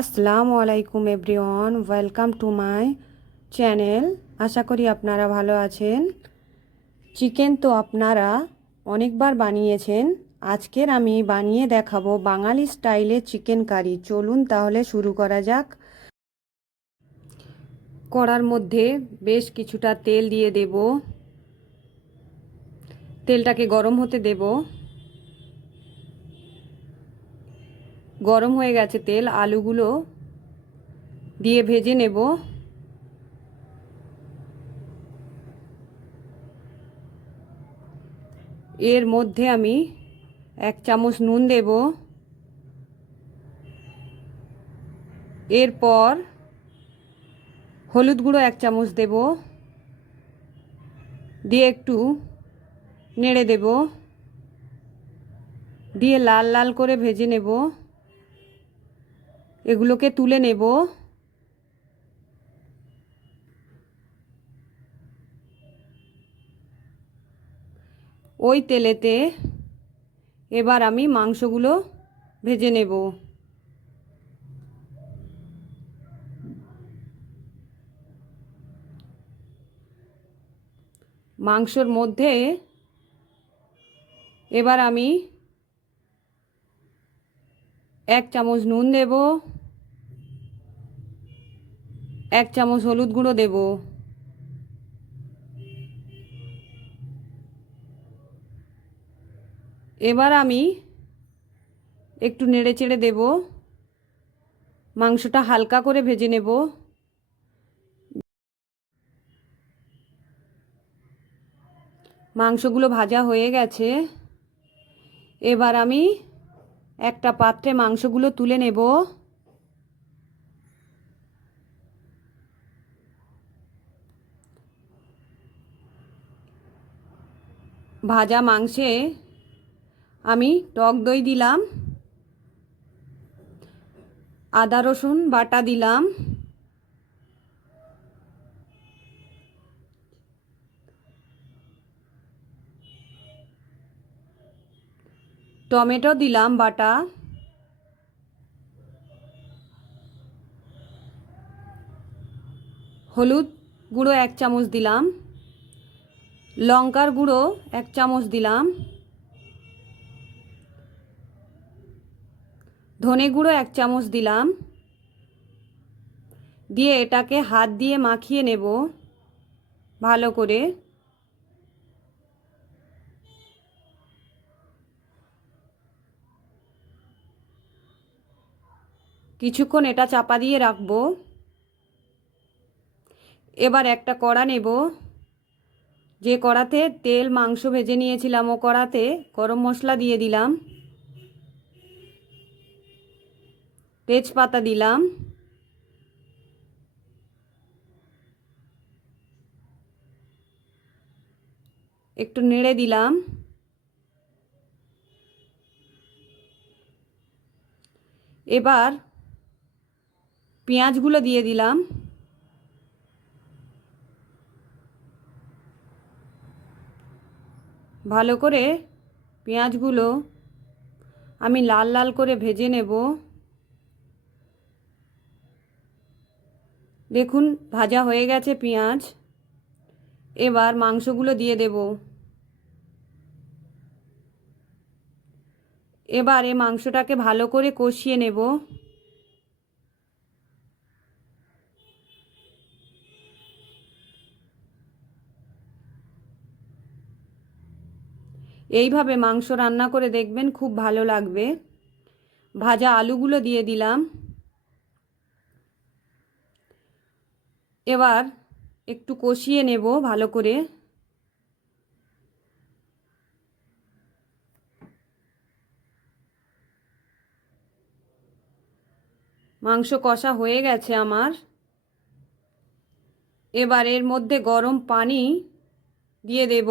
আসসালামু আলাইকুম everyone, welcome to my channel. আশা করি আপনারা ভালো আছেন। চিকেন তো আপনারা অনেকবার বানিয়েছেন। আজকের আমি বানিয়ে দেখাবো বাঙালি স্টাইলে চিকেন কারি। চলুন তাহলে শুরু করা যাক। কড়ার মধ্যে বেশ কিছুটা তেল দিয়ে দেব। তেলটাকে গরম হতে দেব। গরম হয়ে গেছে তেল, আলুগুলো দিয়ে ভেজে নেব। এর মধ্যে আমি এক চামচ নুন দেব। এরপর হলুদ গুঁড়ো এক চামচ দেব। দিয়ে একটু নেড়ে দেব। দিয়ে লাল লাল করে ভেজে নেব। এগুলোকে তুলে নেব। ওই তেলেতে এবার আমি মাংসগুলো ভেজে নেব। মাংসর মধ্যে এবার আমি এক চামচ নুন দেব। এক চামচ হলুদ গুঁড়ো দেব। এবার আমি একটু নেড়ে চেড়ে দেব। মাংসটা হালকা করে ভেজে নেব। মাংসগুলো ভাজা হয়ে গেছে। এবার আমি একটা পাত্রে মাংসগুলো তুলে নেব। ভাজা মাংসে আমি টক দই দিলাম, আদা রসুন বাটা দিলাম, টমেটো দিলাম বাটা, হলুদ গুঁড়ো এক চামচ দিলাম। লঙ্কার গুঁড়ো এক চামচ দিলাম। ধনে গুঁড়ো এক চামচ দিলাম। দিয়ে এটাকে হাত দিয়ে মাখিয়ে নেব ভালো করে। কিছুক্ষণ এটা চাপা দিয়ে রাখব। এবার একটা কড়া নেব। যে কড়াতে তেল, মাংস ভেজে নিয়েছিলাম, ও কড়াতে গরম মশলা দিয়ে দিলাম। তেজপাতা দিলাম। একটু নেড়ে দিলাম। এবার পেঁয়াজগুলো দিয়ে দিলাম। ভালো করে পেঁয়াজগুলো আমি লাল লাল করে ভেজে নেব। দেখুন, ভাজা হয়ে গেছে পেঁয়াজ। এবার মাংসগুলো দিয়ে দেব। এবারে মাংসটাকে ভালো করে কষিয়ে নেব। এইভাবে মাংস রান্না করে দেখবেন খুব ভালো লাগবে। ভাজা আলুগুলো দিয়ে দিলাম। এবার একটু কষিয়ে নেব ভালো করে। মাংস কষা হয়ে গেছে আমার। এবার এর মধ্যে গরম পানি দিয়ে দেব।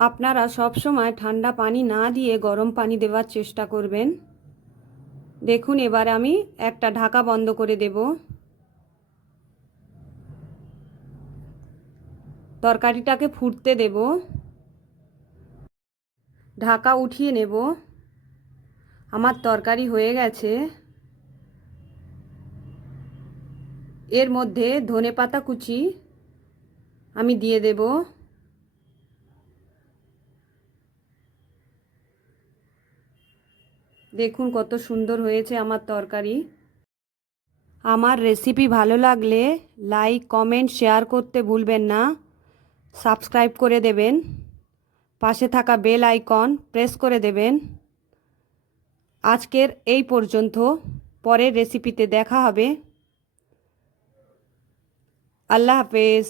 আপনারা সব সময় ঠান্ডা পানি না দিয়ে গরম পানি দেওয়ার চেষ্টা করবেন। দেখুন, এবার আমি একটা ঢাকা বন্ধ করে দেব। তরকারিটাকে ফুটতে দেব। ঢাকা উঠিয়ে নেব। আমার তরকারি হয়ে গেছে। এর মধ্যে ধনে পাতা কুচি আমি দিয়ে দেব। দেখুন কত সুন্দর হয়েছে আমার তরকারি। আমার রেসিপি ভালো লাগলে লাইক কমেন্ট শেয়ার করতে ভুলবেন না। সাবস্ক্রাইব করে দেবেন। পাশে থাকা বেল আইকন প্রেস করে দেবেন। আজকের এই পর্যন্ত। পরের রেসিপিতে দেখা হবে। আল্লাহ হাফেজ।